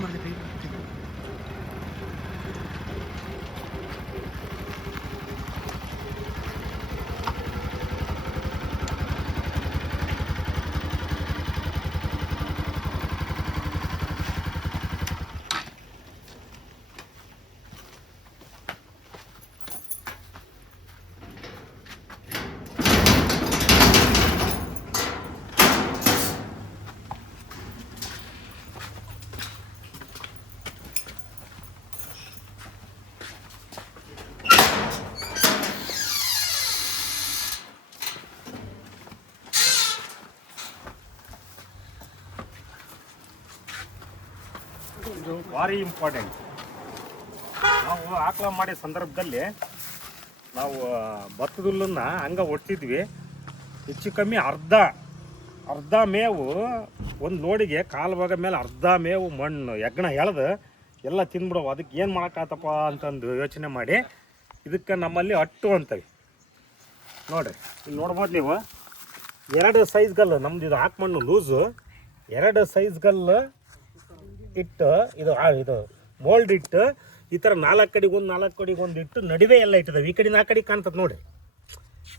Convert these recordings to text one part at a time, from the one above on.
ಮಾಡಿದೆ ಇದು ಭಾರಿ ಇಂಪಾರ್ಟೆಂಟ್. ನಾವು ಆಕಳ ಮಾಡಿದ ಸಂದರ್ಭದಲ್ಲಿ ನಾವು ಭತ್ತದ ಹುಲ್ಲನ್ನ ಹಂಗೆ ಒಡ್ತಿದ್ವಿ ಹೆಚ್ಚು ಕಮ್ಮಿ ಅರ್ಧ ಅರ್ಧ ಮೇವು ಒಂದು ಲೋಡಿಗೆ ಕಾಲು ಭಾಗ ಮೇಲೆ ಅರ್ಧ ಮೇವು, ಮಣ್ಣು ಹೆಗ್ಣ ಎಳೆದು ಎಲ್ಲ ತಿಂದ್ಬಿಡವು. ಅದಕ್ಕೆ ಏನು ಮಾಡೋಕ್ಕಾತಪ್ಪ ಅಂತಂದು ಯೋಚನೆ ಮಾಡಿ ಇದಕ್ಕೆ ನಮ್ಮಲ್ಲಿ ಅಟ್ಟು ಅಂತವೆ. ನೋಡ್ರಿ, ಇಲ್ಲಿ ನೋಡ್ಬೋದು ನೀವು. ಎರಡು ಸೈಜ್ಗಲ್ಲು ನಮ್ದು ಇದು ಹಾಕ್ ಮಣ್ಣು ಲೂಸು ಎರಡು ಸೈಜ್ ಗಲ್ಲು ಇಟ್ಟು ಇದು ಇದು ಮೋಲ್ಡ್ ಇಟ್ಟು ಈ ಥರ ನಾಲ್ಕು ಕಡೆಗೆ ಒಂದು ನಾಲ್ಕು ಕಡೆಗೆ ಒಂದು ಇಟ್ಟು ನಡುವೆ ಎಲ್ಲ ಇಟ್ಟಿದ್ದಾವೆ ಈ ಕಡೆ ನಾಲ್ಕು ಕಡೆ ಕಾಣ್ತದೆ ನೋಡಿ.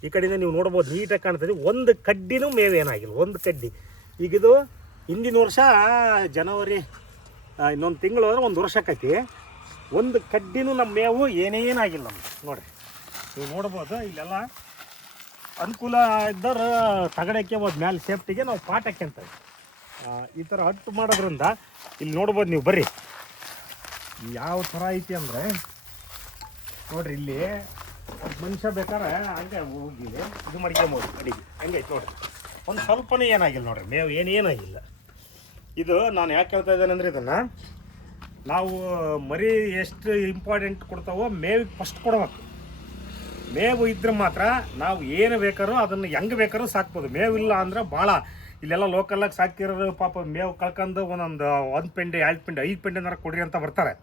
ಈ ಕಡೆಯಿಂದ ನೀವು ನೋಡ್ಬೋದು ನೀಟಾಗಿ ಕಾಣ್ತದೆ. ಒಂದು ಕಡ್ಡಿನೂ ಮೇವೇನಾಗಿಲ್ಲ ಒಂದು ಕಡ್ಡಿ. ಈಗ ಇದು ಹಿಂದಿನ ವರ್ಷ ಜನವರಿ ಇನ್ನೊಂದು ತಿಂಗಳು ಅಂದ್ರೆ ಒಂದು ವರ್ಷ ಆಕೈತಿ ಒಂದು ಕಡ್ಡಿನೂ ನಮ್ಮ ಮೇವು ಏನೇನಾಗಿಲ್ಲ ನಮ್ಗೆ ನೋಡಿ. ನೀವು ನೋಡ್ಬೋದು ಇಲ್ಲೆಲ್ಲ ಅನುಕೂಲ ಇದ್ದರೆ ತಗಡಕ್ಕೆ ಹೋದ್ ಮ್ಯಾಲೆ ಸೇಫ್ಟಿಗೆ ನಾವು ಹಾಕ್ಯಂತೀವಿ. ಆ, ಈ ಥರ ಅಟ್ಟು ಮಾಡೋದ್ರಿಂದ ಇಲ್ಲಿ ನೋಡ್ಬೋದು ನೀವು, ಬರ್ರಿ. ಯಾವ ಥರ ಐತಿ ಅಂದರೆ, ನೋಡ್ರಿ ಇಲ್ಲಿ ಮನುಷ್ಯ ಬೇಕಾದ್ರೆ ಹಂಗೆ ಹೋಗಿ ಇದು ಮಾಡ್ಕೊಂಬೋದು, ಅಡಿಗೆ. ಹಂಗೈತೆ ನೋಡ್ರಿ. ಒಂದು ಸ್ವಲ್ಪನೇ ಏನಾಗಿಲ್ಲ ನೋಡ್ರಿ, ಮೇವು ಏನೇನಾಗಿಲ್ಲ ಇದು ನಾನು ಯಾಕೆ ಹೇಳ್ತಾ ಇದ್ದೇನೆ ಅಂದರೆ ಇದನ್ನು ನಾವು ಮರಿ ಎಷ್ಟು ಇಂಪಾರ್ಟೆಂಟ್ ಕೊಡ್ತಾವೋ ಮೇವಿಗೆ ಫಸ್ಟ್ ಕೊಡ್ಬೇಕು. ಮೇವು ಇದ್ರೆ ಮಾತ್ರ ನಾವು ಏನು ಬೇಕಾದ್ರೂ ಅದನ್ನು ಹೆಂಗೆ ಬೇಕಾದ್ರೂ ಸಾಕ್ಬೋದು. ಮೇವಿಲ್ಲ ಅಂದ್ರೆ ಭಾಳ ಇಲ್ಲೆಲ್ಲ ಲೋಕಲಾಗಿ ಸಾಕಿರೋರು ಪಾಪ ಮೇವು ಕಳ್ಕೊಂಡು ಒಂದೊಂದು ಒಂದು ಪೆಂಡೆ ಎರಡು ಪೆಂಡೆ, ಐದು ಪೆಂಡೆನಾರ ಕೊಡ್ರಿ ಅಂತ ಬರ್ತಾರೆ.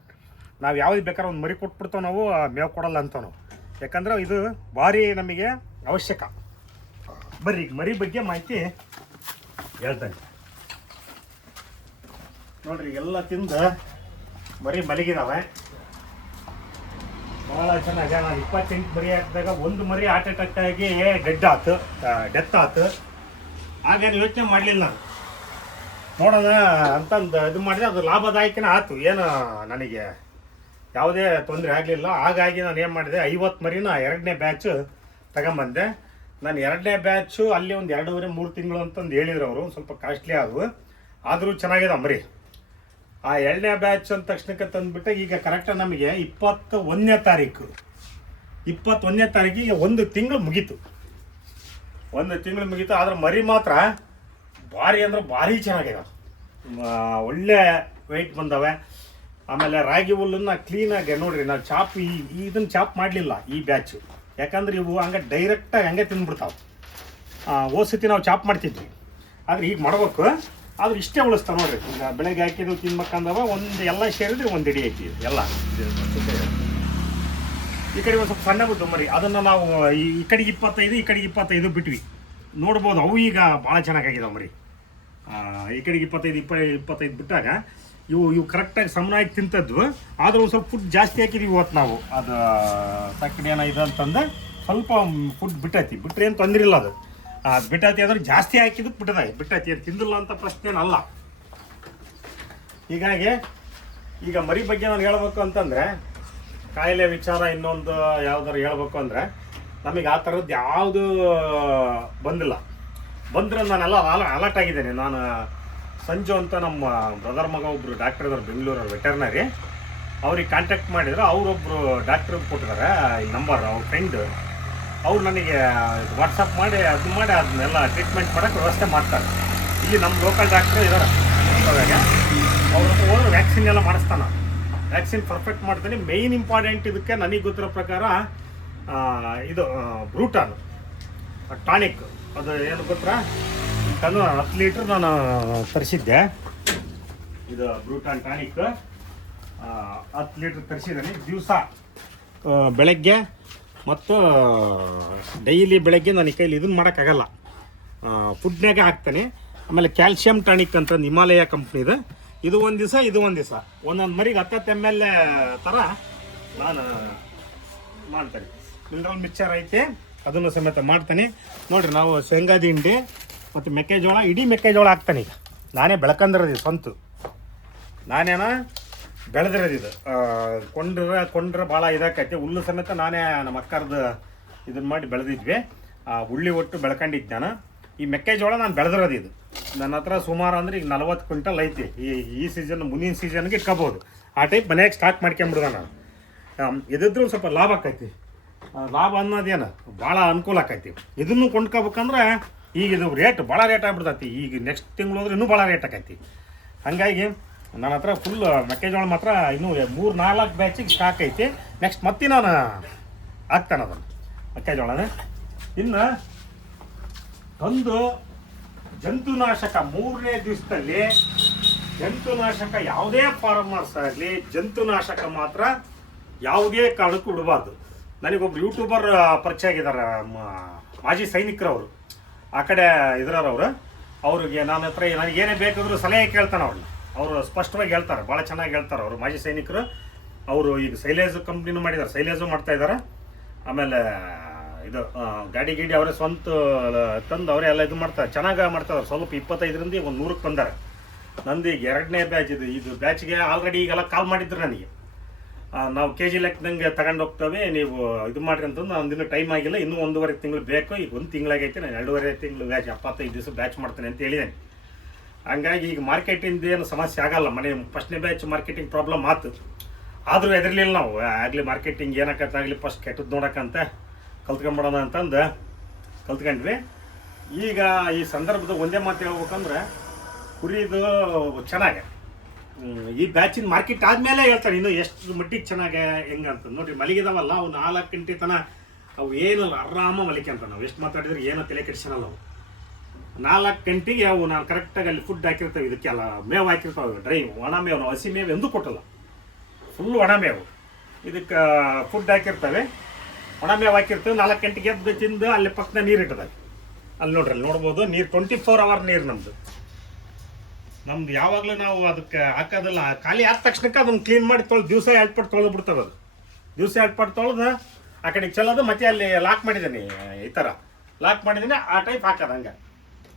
ನಾವು ಯಾವ್ದು ಬೇಕಾದ್ರೆ ಒಂದು ಮರಿ ಕೊಟ್ಬಿಡ್ತಾವೆ ನಾವು ಮೇವು ಕೊಡಲ್ಲ ಅಂತ ಯಾಕಂದ್ರೆ ಇದು ಭಾರಿ ನಮಗೆ ಅವಶ್ಯಕ. ಬರ್ರಿ ಮರಿ ಬಗ್ಗೆ ಮಾಹಿತಿ ಹೇಳ್ತಾನೆ. ನೋಡ್ರಿ, ಎಲ್ಲ ತಿಂದು ಮರಿ ಮಲಗಿದಾವೆ. ಭಾಳ ಚೆನ್ನಾಗಿ ನಾನು ಇಪ್ಪತ್ತೆಂಟು ಮರಿ ಹಾಕಿದಾಗ ಒಂದು ಮರಿ ಹಾರ್ಟ್ ಅಟ್ಯಾಕ್ ಆಗಿ ಡೆಡ್ ಆತು ಡೆತ್ ಆತು. ಹಾಗೇನು ಯೋಚನೆ ಮಾಡಲಿಲ್ಲ ನಾನು. ನೋಡೋಣ ಅಂತಂದು ಇದು ಮಾಡಿದೆ ಅದು ಲಾಭದಾಯಕನೇ ಆಯ್ತು. ಏನು ನನಗೆ ಯಾವುದೇ ತೊಂದರೆ ಆಗಲಿಲ್ಲ. ಹಾಗಾಗಿ ನಾನು ಏನು ಮಾಡಿದೆ, ಐವತ್ತು ಮರಿನ ಎರಡನೇ ಬ್ಯಾಚ್ ತಗೊಂಬಂದೆ. ನಾನು ಎರಡನೇ ಬ್ಯಾಚು ಅಲ್ಲಿ ಒಂದು ಎರಡೂವರೆ, ಮೂರು ತಿಂಗಳು ಅಂತಂದು ಹೇಳಿದ್ರು ಅವರು. ಸ್ವಲ್ಪ ಕಾಸ್ಟ್ಲಿ ಆದವು. ಆದರೂ ಚೆನ್ನಾಗಿದೆ ಮರಿ. ಆ ಎರಡನೇ ಬ್ಯಾಚ್ ಅಂದ ತಕ್ಷಣಕ್ಕೆ ತಂದುಬಿಟ್ಟು ಈಗ ಕರೆಕ್ಟಾಗಿ ನಮಗೆ ಇಪ್ಪತ್ತ ಒಂದನೇ ತಾರೀಕು. ಇಪ್ಪತ್ತೊಂದನೇ ತಾರೀಕಿಗೆ ಒಂದು ತಿಂಗಳು ಮುಗೀತು. ಒಂದು ತಿಂಗಳು ಮುಗಿತು, ಆದ್ರೆ ಮರಿ ಮಾತ್ರ ಭಾರಿ ಅಂದ್ರೆ ಭಾರಿ ಚೆನ್ನಾಗಿದೆ. ಒಳ್ಳೆ ವೆಯ್ಟ್ ಬಂದವೆ. ಆಮೇಲೆ ರಾಗಿ ಹುಲ್ಲನ್ನ ಕ್ಲೀನಾಗಿ ನೋಡ್ರಿ, ನಾವು ಚಾಪ್ ಈ ಇದನ್ನು ಚಾಪ್ ಮಾಡಲಿಲ್ಲ ಈ ಬ್ಯಾಚು ಯಾಕಂದ್ರೆ ಇವು ಹಂಗೆ ಡೈರೆಕ್ಟಾಗಿ ಹಂಗೆ ತಿಂದ್ಬಿಡ್ತಾವೆ ಓಸತಿ ಸತಿ ನಾವು ಚಾಪ್ ಮಾಡ್ತಿದ್ವಿ. ಆದ್ರೆ ಈಗ ಮಾಡ್ಬೇಕು. ಆದ್ರೆ ಇಷ್ಟೇ ಉಳಿಸ್ತಾವೆ ನೋಡ್ರಿ. ಈಗ ಬೆಳಗ್ಗೆ ಹಾಕಿದ್ರು ತಿನ್ಬೇಕಂದವ, ಒಂದು ಎಲ್ಲ ಸೇರಿದ್ರೆ ಒಂದು ಇಡಿ ಐತಿ ಎಲ್ಲ. ಈ ಕಡೆ ಒಂದು ಸ್ವಲ್ಪ ಸಣ್ಣ ಬಿಟ್ಟು ಮರಿ, ಅದನ್ನು ನಾವು, ಈ ಕಡೆಗೆ ಇಪ್ಪತ್ತೈದು, ಈ ಕಡೆಗೆ ಇಪ್ಪತ್ತೈದು ಬಿಟ್ವಿ. ನೋಡ್ಬೋದು, ಅವು ಈಗ ಭಾಳ ಚೆನ್ನಾಗಿದಾವೆ ಮರಿ. ಈ ಕಡೆಗೆ ಇಪ್ಪತ್ತೈದು, ಇಪ್ಪ, ಇಪ್ಪತ್ತೈದು ಬಿಟ್ಟಾಗ ಇವು ಇವು ಕರೆಕ್ಟಾಗಿ ಸಮನಾಗಿ ತಿಂತದ್ದು ಆದರೂ ಒಂದು ಸ್ವಲ್ಪ ಫುಡ್ ಜಾಸ್ತಿ ಹಾಕಿದ್ವಿ ಇವತ್ತು ನಾವು. ಅದು ಸಕ್ಕರೆ ಏನೋ ಇದು ಅಂತಂದು ಸ್ವಲ್ಪ ಫುಡ್ ಬಿಟ್ಟೈತಿ. ಬಿಟ್ಟರೆ ಏನು ತೊಂದರೆ ಇಲ್ಲ ಅದು. ಬಿಟ್ಟೈತಿ ಅಂದ್ರೆ ಜಾಸ್ತಿ ಹಾಕಿದ್ದಕ್ಕೆ ಬಿಟ್ಟದಾಗಿ ಬಿಟ್ಟೈತಿ, ಏನು ತಿಂದಿಲ್ಲ ಅಂತ ಪ್ರಶ್ನೆ ಏನಲ್ಲ ಹೀಗಾಗಿ ಈಗ ಮರಿ ಬಗ್ಗೆ ನಾನು ಹೇಳ್ಬೇಕು ಅಂತಂದರೆ ಕಾಯಿಲೆ ವಿಚಾರ ಇನ್ನೊಂದು ಯಾವ್ದಾರು ಹೇಳ್ಬೇಕು ಅಂದರೆ ನಮಗೆ ಆ ಥರದ್ದು ಯಾವುದು ಬಂದಿಲ್ಲ. ಬಂದರೆ ನಾನೆಲ್ಲ ಅಲ ಅಲರ್ಟ್ ಆಗಿದ್ದೇನೆ. ನಾನು ಸಂಜು ಅಂತ ನಮ್ಮ ಬ್ರದರ್ ಮಗ ಒಬ್ಬರು ಡಾಕ್ಟರ್ ಇದ್ದಾರೆ ಬೆಂಗಳೂರಲ್ಲಿ ವೆಟರ್ನರಿ ಅವ್ರಿಗೆ ಕಾಂಟ್ಯಾಕ್ಟ್ ಮಾಡಿದ್ರು ಅವರೊಬ್ಬರು ಡಾಕ್ಟ್ರ್ ಕೊಟ್ಟಿದ್ದಾರೆ ಈ ನಂಬರ್ ಅವ್ರ ಫ್ರೆಂಡ್ ಅವ್ರು ನನಗೆ ವಾಟ್ಸಪ್ ಮಾಡಿ, ಅದು ಮಾಡಿ, ಅದನ್ನೆಲ್ಲ ಟ್ರೀಟ್ಮೆಂಟ್ ಮಾಡೋಕ್ಕೆ ವ್ಯವಸ್ಥೆ ಮಾಡ್ತಾರೆ. ಇಲ್ಲಿ ನಮ್ಮ ಲೋಕಲ್ ಡಾಕ್ಟ್ರು ಇದ್ದಾರೆ ಅವ್ರ ಹೋದ್ರೆ ವ್ಯಾಕ್ಸಿನ್ ಎಲ್ಲ ಮಾಡಿಸ್ತಾನ. ವ್ಯಾಕ್ಸಿನ್ ಪರ್ಫೆಕ್ಟ್ ಮಾಡ್ತೀನಿ ಮೇಯ್ನ್ ಇಂಪಾರ್ಟೆಂಟ್ ಇದಕ್ಕೆ ನನಗೆ ಗೊತ್ತಿರೋ ಪ್ರಕಾರ ಇದು ಬ್ರೂಟಾನ್ ಟಾನಿಕ್ ಅದು ಏನು ಗೊತ್ತಾ? ನಾನು ಹತ್ತು ಲೀಟ್ರ್ ನಾನು ತರಿಸಿದ್ದೆ. ಇದು ಬ್ರೂಟಾನ್ ಟಾನಿಕ್ ಹತ್ತು ಲೀಟ್ರ್ ತರಿಸಿದ್ದೀನಿ. ದಿವಸ ಬೆಳಗ್ಗೆ ಮತ್ತು ಡೈಲಿ ಬೆಳಗ್ಗೆ ನನ್ನ ಕೈಲಿ ಇದನ್ನು ಮಾಡೋಕ್ಕಾಗಲ್ಲ. ಫುಡ್ನಾಗೆ ಹಾಕ್ತೇನೆ. ಆಮೇಲೆ ಕ್ಯಾಲ್ಶಿಯಂ ಟಾನಿಕ್ ಅಂತ ಹಿಮಾಲಯ ಕಂಪ್ನಿದು ಇದು ಒಂದು ದಿವಸ, ಇದು ಒಂದು ದಿವಸ. ಒಂದೊಂದು ಮರಿಗೆ ಹತ್ತತ್ತು ಎಂ ಎಲ್ ಥರ ನಾನು ಮಾಡ್ತೇನೆ. ಮಿನರಲ್ ಮಿಕ್ಸರ್ ಐತೆ, ಅದನ್ನು ಸಮೇತ ಮಾಡ್ತೇನೆ. ನೋಡ್ರಿ, ನಾವು ಶೇಂಗಾ ದಿಂಡಿ ಮತ್ತು ಮೆಕ್ಕೆಜೋಳ, ಇಡೀ ಮೆಕ್ಕೆಜೋಳ ಹಾಕ್ತಾನೆ ಈಗ. ನಾನೇ ಬೆಳ್ಕಂದಿರೋದು ಸ್ವಂತ. ನಾನೇನ ಬೆಳೆದಿರೋದು ಇದು. ಕೊಂಡ್ರ ಕೊಂಡ್ರೆ ಕೊಂಡ್ರೆ ಭಾಳ ಇದಾಕೈತಿ. ಹುಲ್ಲು ಸಮೇತ ನಾನೇ ನಮ್ಮ ಅಕ್ಕರ್ದು ಇದನ್ನ ಮಾಡಿ ಬೆಳೆದಿದ್ವಿ. ಆ, ಹುಳ್ಳಿ ಒಟ್ಟು ಬೆಳ್ಕೊಂಡಿದ್ದು ನಾನು. ಈ ಮೆಕ್ಕೆಜೋಳ ನಾನು ಬೆಳೆದಿರೋದು ಇದು. ನನ್ನ ಹತ್ರ ಸುಮಾರು ಅಂದ್ರೆ ಈಗ ನಲವತ್ತು ಕ್ವಿಂಟಲ್ ಐತಿ. ಈ ಈ ಸೀಸನ್ ಮುಂದಿನ ಸೀಸನ್ಗೆ ಇಟ್ಕೋಬೋದು. ಆ ಟೈಪ್ ಮನೆಯಾಗ ಸ್ಟಾಕ್ ಮಾಡ್ಕೊಂಬಿಡ್ದೆ ನಾನು. ಇದ್ರು ಸ್ವಲ್ಪ ಲಾಭ ಆಕೈತಿ. ಲಾಭ ಅನ್ನೋದೇನು? ಭಾಳ ಅನುಕೂಲ ಆಕೈತಿ. ಇದನ್ನು ಕೊಂಡ್ಕೋಬೇಕಂದ್ರೆ ಈಗ ಇದು ರೇಟ್ ಭಾಳ ರೇಟ್ ಆಗ್ಬಿಡ್ತೈತಿ. ಈಗ ನೆಕ್ಸ್ಟ್ ತಿಂಗಳು ಹೋದ್ರೆ ಇನ್ನೂ ಭಾಳ ರೇಟ್ ಆಕೈತಿ. ಹಂಗಾಗಿ ನನ್ನ ಹತ್ರ ಫುಲ್ ಮೆಕ್ಕೆಜೋಳ ಮಾತ್ರ ಇನ್ನೂ ಮೂರು, ನಾಲ್ಕು ಬ್ಯಾಚಿಗೆ ಸ್ಟಾಕ್ ಐತಿ. ನೆಕ್ಸ್ಟ್ ಮತ್ತೆ ನಾನು ಹಾಕ್ತಾನೆ ಅದನ್ನು. ಮೆಕ್ಕೆಜೋಳನ. ಇನ್ನು ಒಂದು ಜಂತುನಾಶಕ ಮೂರನೇ ದಿವಸದಲ್ಲಿ ಜಂತುನಾಶಕ ಯಾವುದೇ ಫಾರ್ಮರ್ಸ್ ಆಗಲಿ, ಜಂತುನಾಶಕ ಮಾತ್ರ ಯಾವುದೇ ಕಾರಣಕ್ಕೂ ಇಡಬಾರ್ದು ನನಗೊಬ್ರು ಯೂಟ್ಯೂಬರ್ ಪರಿಚಯ ಆಗಿದ್ದಾರೆ ಮಾಜಿ ಸೈನಿಕರವರು. ಆ ಕಡೆ ಇದ್ರವ್ರು. ಅವ್ರಿಗೆ ನನ್ನ ಹತ್ರ ಏನೇ ಬೇಕಾದರೂ ಸಲಹೆ ಕೇಳ್ತಾನೆ ಅವ್ರನ್ನ ಅವರು ಸ್ಪಷ್ಟವಾಗಿ ಹೇಳ್ತಾರೆ ಭಾಳ ಚೆನ್ನಾಗಿ ಹೇಳ್ತಾರೆ ಅವರು ಮಾಜಿ ಸೈನಿಕರು. ಅವರು ಈಗ ಸೈಲೇಜ್ ಕಂಪ್ನಿನೂ ಮಾಡಿದ್ದಾರೆ, ಸೈಲೇಜು ಮಾಡ್ತಾ ಇದ್ದಾರೆ. ಆಮೇಲೆ ಇದು ಗಾಡಿ ಗೀಡಿ ಅವರೇ ಸ್ವಂತ ತಂದು ಅವರೇ ಎಲ್ಲ ಇದು ಮಾಡ್ತಾರೆ ಚೆನ್ನಾಗಿ ಮಾಡ್ತಾರೆ ಸ್ವಲ್ಪ ಇಪ್ಪತ್ತೈದರಿಂದ ಒಂದು ನೂರಕ್ಕೆ ಬಂದಾರೆ. ನಂದು ಈಗ ಎರಡನೇ ಬ್ಯಾಚ್ ಇದು ಇದು ಬ್ಯಾಚ್ಗೆ ಆಲ್ರೆಡಿ ಈಗೆಲ್ಲ ಕಾಲ್ ಮಾಡಿದ್ರು ನನಗೆ. ನಾವು ಕೆ ಜಿ ಲೆಕ್ಕದಂಗೆ ತಗೊಂಡು ಹೋಗ್ತೇವೆ, ನೀವು ಇದು ಮಾಡ್ರಿ ಅಂತಂದು ಇನ್ನೂ ಟೈಮ್ ಆಗಿಲ್ಲ. ಇನ್ನೂ ಒಂದೂವರೆ ತಿಂಗಳು ಬೇಕು, ಈಗ ಒಂದು ತಿಂಗಳಾಗೈತೆ, ನಾನು ಎರಡೂವರೆ ತಿಂಗಳು ಬ್ಯಾಚ್, ಎಪ್ಪತ್ತೈದು ದಿವಸ ಬ್ಯಾಚ್ ಮಾಡ್ತೇನೆ ಅಂತ ಹೇಳಿದ್ದೇನೆ ಹಂಗಾಗಿ ಈಗ ಮಾರ್ಕೆಟಿಂದ ಏನು ಸಮಸ್ಯೆ ಆಗಲ್ಲ, ಮನೆ ಫಸ್ಟ್ನೇ ಬ್ಯಾಚ್ ಮಾರ್ಕೆಟಿಂಗ್ ಪ್ರಾಬ್ಲಮ್ ಆತು. ಆದರೂ ಎದರ್ಲಿಲ್ಲ ನಾವು, ಆಗಲಿ ಮಾರ್ಕೆಟಿಂಗ್ ಏನಕ್ಕತ್ತಾಗಲಿ ಫಸ್ಟ್ ಕೆಟ್ಟದ್ದು ನೋಡಕ್ಕಂತ ಕಲ್ತ್ಕೊಂಬಿಡೋಣ ಅಂತಂದು ಕಲ್ತ್ಕೊಂಡ್ವಿ. ಈಗ ಈ ಸಂದರ್ಭದ ಒಂದೇ ಮಾತು ಹೇಳ್ಬೇಕಂದ್ರೆ ಕುರಿದು ಚೆನ್ನಾಗೆ. ಈ ಬ್ಯಾಚಿನ ಮಾರ್ಕೆಟ್ ಆದಮೇಲೆ ಹೇಳ್ತಾರೆ, ಇನ್ನು ಎಷ್ಟು ಮಟ್ಟಿಗೆ ಚೆನ್ನಾಗೆ, ಹೆಂಗೆ ಅಂತ. ನೋಡಿ ಮಲಗಿದವಲ್ಲ ಅವು ನಾಲ್ಕು ಗಂಟೆ ತನಕ ಅವು ಏನು ಆರಾಮ ಮಲಿಕೆ ನಾವು. ಎಷ್ಟು ಮಾತಾಡಿದ್ರೆ ಏನೋ ತಲೆ ಕೆಡಿಸಲ್ಲ ಅವು ನಾಲ್ಕು ಗಂಟೆಗೆ ಅವು ನಾನು ಕರೆಕ್ಟಾಗಿ ಅಲ್ಲಿ ಫುಡ್ ಹಾಕಿರ್ತೇವೆ, ಇದಕ್ಕೆಲ್ಲ ಮೇವು ಹಾಕಿರ್ತಾವೆ, ಡ್ರೈ ಒಣ ಮೇವು, ನಾವು ಹಸಿ ಮೇವು ಎಂದೂ ಕೊಟ್ಟಲ್ಲ. ಫುಲ್ ಒಣ ಮೇವು. ಇದಕ್ಕೆ ಫುಡ್ ಹಾಕಿರ್ತವೆ. ಒಣ ಹಾಕಿರ್ತೀವಿ, ನಾಲ್ಕು ಗಂಟೆಗೆ ಎದ್ದು ತಿಂದು ಅಲ್ಲಿ ಪಕ್ಕದ ನೀರು ಇಟ್ಟದಾಗ ಅಲ್ಲಿ ನೋಡ್ರಿ, ಅಲ್ಲಿ ನೋಡ್ಬೋದು, ನೀರು ಟ್ವೆಂಟಿ ಫೋರ್ ಅವರ್ ನೀರು ನಮ್ಮದು ನಮ್ದು ಯಾವಾಗಲೂ ನಾವು ಅದಕ್ಕೆ ಹಾಕೋದಿಲ್ಲ. ಖಾಲಿ ಆದ ತಕ್ಷಣಕ್ಕೆ ಅದನ್ನು ಕ್ಲೀನ್ ಮಾಡಿ ತೊಳೆದು, ದಿವಸ ಎರಡು ಪಟ್ಟು ತೊಳೆದು ಬಿಡ್ತವೆ ಅದು. ದಿವಸ ಎರಡು ಪಟ್ಟು ತೊಳೆದು, ಆ ಕಡೆಗೆ ಚೆಲ್ಲೋದು ಮತ್ತೆ ಅಲ್ಲಿ ಲಾಕ್ ಮಾಡಿದ್ದೀನಿ, ಈ ಥರ ಲಾಕ್ ಮಾಡಿದ್ದೀನಿ, ಆ ಟೈಪ್ ಹಾಕೋದು ಹಂಗೆ.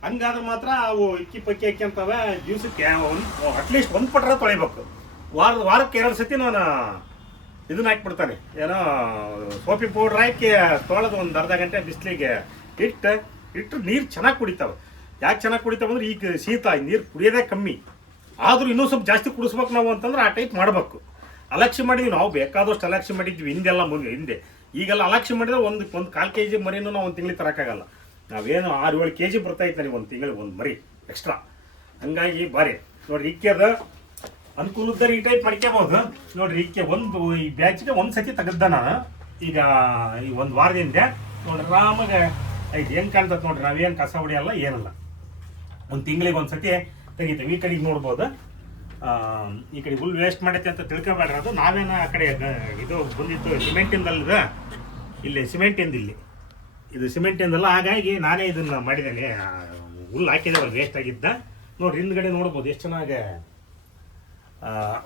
ಹಂಗಾದ್ರೆ ಮಾತ್ರ ಅವು ಇಕ್ಕಿ ಪಕ್ಕಿ ಹಾಕ್ಯಂತವೆ ದಿವಸಕ್ಕೆ ಒಂದು, ಅಟ್ಲೀಸ್ಟ್ ಒಂದು ಪಟ್ರ ತೊಳಿಬೇಕು. ವಾರ, ವಾರಕ್ಕೆ ಎರಡು ಸತಿ ನಾನು ಇದನ್ನ ಹಾಕ್ಬಿಡ್ತಾನೆ. ಏನೋ, ಸೋಪಿ ಪೌಡ್ರ್ ಹಾಕಿ ತೊಳೆದು ಒಂದು ಅರ್ಧ ಗಂಟೆ ಬಿಸಿಲಿಗೆ ಇಟ್ಟು ಇಟ್ಟು ನೀರು ಚೆನ್ನಾಗಿ ಕುಡಿತಾವೆ. ಯಾಕೆ ಚೆನ್ನಾಗಿ ಕುಡಿತಾವೆ ಅಂದ್ರೆ ಈಗ ಶೀತ ನೀರು ಕುಡಿಯೋದೇ ಕಮ್ಮಿ. ಆದರೂ ಇನ್ನೂ ಸ್ವಲ್ಪ ಜಾಸ್ತಿ ಕುಡಿಸ್ಬೇಕು ನಾವು ಅಂತಂದ್ರೆ ಆ ಟೈಪ್ ಮಾಡಬೇಕು. ಅಲಕ್ಷ್ಯ ಮಾಡಿದ್ವಿ, ನಾವು ಬೇಕಾದಷ್ಟು ಅಲಕ್ಷ್ಯ ಮಾಡಿದ್ವಿ, ಹಿಂದೆಲ್ಲ ಮುಂದೆ ಹಿಂದೆ. ಈಗೆಲ್ಲ ಅಲಕ್ಷ್ಯ ಮಾಡಿದ್ರೆ ಒಂದು ಒಂದು ಕಾಲು ಕೆ ಜಿ ಮರಿನೂ ನಾವು ಒಂದು ತಿಂಗಳಿಗೆ ತರೋಕ್ಕಾಗಲ್ಲ. ನಾವೇನು ಆರು ಏಳು ಕೆ ಜಿ ಬರ್ತಾ ನನಗೆ ಒಂದು ತಿಂಗಳಿಗೆ, ಒಂದು ಮರಿ, ಎಕ್ಸ್ಟ್ರಾ. ಹಂಗಾಗಿ ಬಾರಿ. ನೋಡಿ ಇಕ್ಕೆದ ಅನುಕೂಲದ ಈ ಟೈಪ್ ಮಾಡ್ಕೋಬಹುದು ನೋಡ್ರಿ, ಈಕೆ ಒಂದು, ಈ ಬ್ಯಾಚ್ಗೆ ಒಂದು ಸತಿ ತೆಗೆದ್ದ ನಾನು. ಈಗ ಈ ಒಂದು ವಾರದಿಂದ ನೋಡ್ರಿ, ಆರಾಮಾಗ ಐದು ಹೆಂಗ್ ಕಾಣ್ತದೆ ನೋಡ್ರಿ ನಾವೇನು ಕಸ ಹೊಡಿಯಲ್ಲ, ಏನಲ್ಲ. ಒಂದು ತಿಂಗಳಿಗೆ ಒಂದು ಸತಿ ತೆಗಿತೇವೆ. ಈ ಕಡೆಗೆ ನೋಡ್ಬೋದು. ಈ ಕಡೆ ಹುಲ್ ವೇಸ್ಟ್ ಮಾಡೈತೆ ಅಂತ ತಿಳ್ಕೊಬೇಡ್ರಿ ಅದು. ನಾವೇನು ಆ ಕಡೆ ಇದು ಬಂದಿತ್ತು ಸಿಮೆಂಟಿಂದಲ್ದ ಇಲ್ಲಿ ಸಿಮೆಂಟಿಂದ ಇಲ್ಲಿ ಇದು ಸಿಮೆಂಟಿಂದಲ್ಲ, ಹಾಗಾಗಿ ನಾನೇ ಇದನ್ನು ಮಾಡಿದ್ದೇನೆ. ಹುಲ್ಲು ಹಾಕಿದ್ದೇವಲ್ಲ ವೇಸ್ಟ್ ಆಗಿದ್ದ. ನೋಡ್ರಿ, ಹಿಂದ್ಗಡೆ ನೋಡ್ಬೋದು, ಎಷ್ಟು ಚೆನ್ನಾಗಿ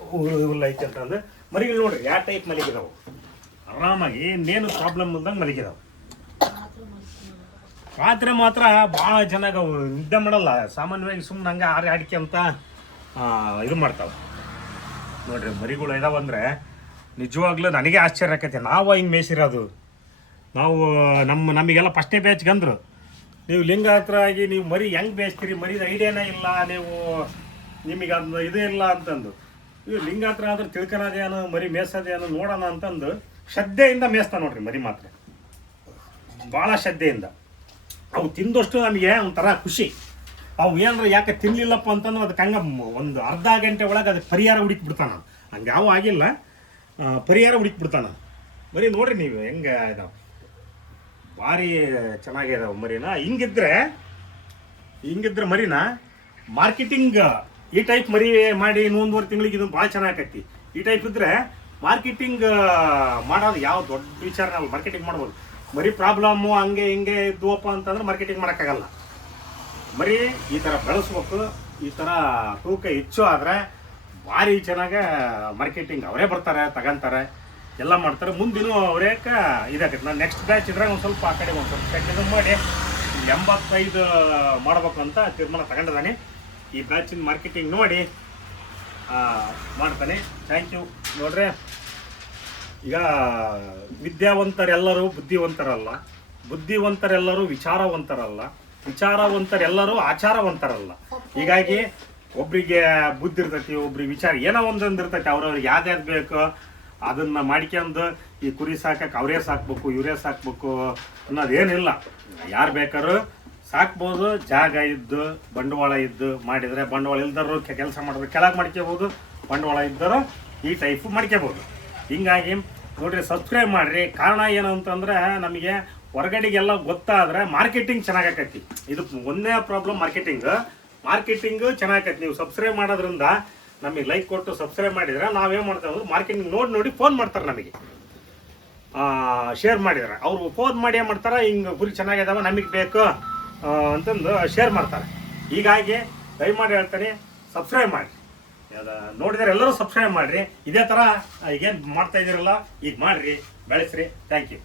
ಹುಲ್ಲು ಐತೆ ಅಂತಂದ್ರೆ ಮರಿಗಳು ನೋಡ್ರಿ, ಯಾವ ಟೈಪ್ ಮಲಗಿದಾವು ಆರಾಮಾಗಿ ಇನ್ನೇನು ಪ್ರಾಬ್ಲಮ್ ಇಲ್ದಂಗೆ ಮಲಗಿದಾವೆ ರಾತ್ರಿ ಮಾತ್ರ ಭಾಳ ಚೆನ್ನಾಗಿ ಅವು ನಿದ್ದೆ ಮಾಡಲ್ಲ, ಸಾಮಾನ್ಯವಾಗಿ ಸುಮ್ಮನೆ ಹಂಗೆ ಆರಿ ಆಡಿಕೆ ಅಂತ ಇದು ಮಾಡ್ತಾವೆ. ನೋಡ್ರಿ, ಮರಿಗಳು ಇದಾವಂದ್ರೆ ನಿಜವಾಗ್ಲೂ ನನಗೆ ಆಶ್ಚರ್ಯ ಆಕೈತೆ. ನಾವು ಹಿಂಗೆ ಮೇಯಿಸಿರೋದು. ನಾವು ನಮ್ಮ ನಮಗೆಲ್ಲ ಫಸ್ಟೇ ಬೇಚ್ಗಂದ್ರು ನೀವು ನೀವು ಲಿಂಗಾತ್ರ ಆಗಿ ನೀವು ಮರಿ ಹೆಂಗೆ ಬೇಯಿಸ್ತೀರಿ ಮರಿದ ಐಡಿಯಾನೇ ಇಲ್ಲ, ನೀವು ನಿಮಗೆ ಅದು ಇದು ಇಲ್ಲ ಅಂತಂದು. ಇವು ಲಿಂಗಾತ್ರ ಆದ್ರೆ ತಿಳ್ಕೊಳೋದೇನು ಮರಿ ಮೇಯ್ಸೋದೇನು ನೋಡೋಣ ಅಂತಂದು ಶ್ರದ್ಧೆಯಿಂದ ಮೇಸ್ತ ನೋಡ್ರಿ ಮರಿ ಮಾತ್ರ. ಭಾಳ ಶ್ರದ್ಧೆಯಿಂದ. ಅವು ತಿಂದಷ್ಟು ನಮಗೆ ಒಂಥರ ಖುಷಿ. ಅವು ಏನಾರ ಯಾಕೆ ತಿನ್ಲಿಲ್ಲಪ್ಪ ಅಂತಂದ್ರೆ ಅದಕ್ಕೆ ಹಂಗ ಒಂದು ಅರ್ಧ ಗಂಟೆ ಒಳಗೆ ಅದಕ್ಕೆ ಪರಿಹಾರ ಹುಡುಕಿ ಬಿಡ್ತಾನ ಹಂಗೆ ಯಾವ ಆಗಿಲ್ಲ. ಪರಿಹಾರ ಹುಡುಕಿ ಬಿಡ್ತಾನ ಬರೀ ನೋಡ್ರಿ ನೀವು ಹೆಂಗೆ ಇದಾವೆ. ಭಾರಿ ಚೆನ್ನಾಗಿದಾವೆ ಮರಿನ. ಹಿಂಗಿದ್ರೆ ಹಿಂಗಿದ್ರೆ ಮರಿನ ಮಾರ್ಕೆಟಿಂಗ್ ಈ ಟೈಪ್ ಮರಿ ಮಾಡಿ ಇನ್ನೊಂದೂವರೆ ತಿಂಗಳಿಗೆ ಇದು ಭಾಳ ಚೆನ್ನಾಗಿ ಈ ಟೈಪ್ ಇದ್ರೆ ಮಾರ್ಕೆಟಿಂಗ್ ಮಾಡೋದು ಯಾವ ದೊಡ್ಡ ವಿಚಾರ ಅಲ್ಲ ಮಾರ್ಕೆಟಿಂಗ್ ಮಾಡ್ಬೋದು. ಮರಿ ಪ್ರಾಬ್ಲಮ್ಮು ಹಂಗೆ ಹಿಂಗೆ ಇದ್ವಪ್ಪ ಅಂತಂದ್ರೆ ಮಾರ್ಕೆಟಿಂಗ್ ಮಾಡೋಕ್ಕಾಗಲ್ಲ. ಮರಿ ಈ ಥರ ಬೆಳೆಸ್ಬೇಕು, ಈ ಥರ ತೂಕ ಹೆಚ್ಚು ಆದರೆ ಭಾರಿ ಚೆನ್ನಾಗಿ ಮಾರ್ಕೆಟಿಂಗ್ ಅವರೇ ಬರ್ತಾರೆ, ತಗೊಂತಾರೆ, ಎಲ್ಲ ಮಾಡ್ತಾರೆ. ಮುಂದಿನೂ ಅವರೇಕ ಇದಾಗತ್ತೆ. ನಾನು ನೆಕ್ಸ್ಟ್ ಬ್ಯಾಚ್ ಇದ್ರಾಗ ಒಂದು ಸ್ವಲ್ಪ ಆ ಕಡೆ ಒಂದು ಸ್ವಲ್ಪ ಮಾಡಿ ಎಂಬತ್ತೈದು ಮಾಡ್ಬೇಕು ಅಂತ ತೀರ್ಮಾನ ತಗೊಂಡಿದ್ದಾನೆ ಈ ಬ್ಯಾಚಿನ ಮಾರ್ಕೆಟಿಂಗ್ ನೋಡಿ. ಮಾಡ್ತಾನೆ. ಥ್ಯಾಂಕ್ ಯು ನೋಡ್ರೆ, ಈಗ ವಿದ್ಯಾವಂತರೆಲ್ಲರೂ ಬುದ್ಧಿವಂತರಲ್ಲ. ಬುದ್ಧಿವಂತರೆಲ್ಲರೂ ವಿಚಾರವಂತರಲ್ಲ. ವಿಚಾರವಂತರೆಲ್ಲರೂ ಆಚಾರವಂತರಲ್ಲ. ಹೀಗಾಗಿ ಒಬ್ರಿಗೆ ಬುದ್ಧಿ ಇರ್ತೈತಿ, ಒಬ್ರಿಗೆ ವಿಚಾರ ಏನೋ ಒಂದೊಂದು ಇರ್ತೈತಿ, ಅವ್ರವ್ರಿಗೆ ಯಾವ್ದು ಬೇಕು ಅದನ್ನ ಮಾಡ್ಕೊಂಡು ಈ ಕುರಿ ಸಾಕಕ್ಕೆ ಅವರೇ ಸಾಕ್ಬೇಕು, ಇವರೇ ಸಾಕ್ಬೇಕು ಅನ್ನೋದೇನಿಲ್ಲ ಯಾರು ಬೇಕಾದ್ರು ಸಾಕ್ಬೋದು, ಜಾಗ ಇದ್ದು, ಬಂಡವಾಳ ಇದ್ದು ಮಾಡಿದರೆ ಬಂಡವಾಳ ಇಲ್ದರು ಕೆಲಸ ಮಾಡಿದ್ರೆ ಕೆಳಗೆ ಮಾಡ್ಕೋಬೋದು ಬಂಡವಾಳ ಇದ್ದರು ಈ ಟೈಪ್ ಮಾಡ್ಕೋಬೋದು ಹಿಂಗಾಗಿ ನೋಡಿರಿ ಸಬ್ಸ್ಕ್ರೈಬ್ ಮಾಡಿರಿ. ಕಾರಣ ಏನು ಅಂತಂದ್ರೆ, ನಮಗೆ ಹೊರಗಡೆಗೆಲ್ಲ ಗೊತ್ತಾದ್ರೆ ಮಾರ್ಕೆಟಿಂಗ್ ಚೆನ್ನಾಗೈತಿ ಇದು ಒಂದೇ ಪ್ರಾಬ್ಲಮ್ ಮಾರ್ಕೆಟಿಂಗ್ ಮಾರ್ಕೆಟಿಂಗ್ ಚೆನ್ನಾಗೈತಿ ನೀವು ಸಬ್ಸ್ಕ್ರೈಬ್ ಮಾಡೋದ್ರಿಂದ ನಮಗೆ ಲೈಕ್ ಕೊಟ್ಟು ಸಬ್ಸ್ಕ್ರೈಬ್ ಮಾಡಿದ್ರೆ ನಾವೇನು ಮಾಡ್ತೇವೆ ಅಂದ್ರೆ ಮಾರ್ಕೆಟಿಂಗ್ ನೋಡಿ ನೋಡಿ ಫೋನ್ ಮಾಡ್ತಾರೆ ನಮಗೆ. ಶೇರ್ ಮಾಡಿದರೆ. ಅವರು ಫೋನ್ ಮಾಡಿ ಏನು ಮಾಡ್ತಾರೆ, ಹಿಂಗೆ ಗುರಿ ಚೆನ್ನಾಗಿದ್ದಾವೆ ನಮಗೆ ಬೇಕು. ಅಂತಂದು ಶೇರ್ ಮಾಡ್ತಾರೆ. ಹೀಗಾಗಿ ದಯಮಾಡಿ ಹೇಳ್ತಾನೆ ಸಬ್ಸ್ಕ್ರೈಬ್ ಮಾಡಿ ನೋಡಿದರೆ ನೋಡಿದ್ರೆ ಎಲ್ಲರೂ ಸಬ್ಸ್ಕ್ರೈಬ್ ಮಾಡಿರಿ. ಇದೇ ಥರ ಈಗೇನು ಮಾಡ್ತಾ ಇದ್ದೀರಲ್ಲ, ಈಗ ಮಾಡಿರಿ, ಬೆಳೆಸ್ರಿ. Thank you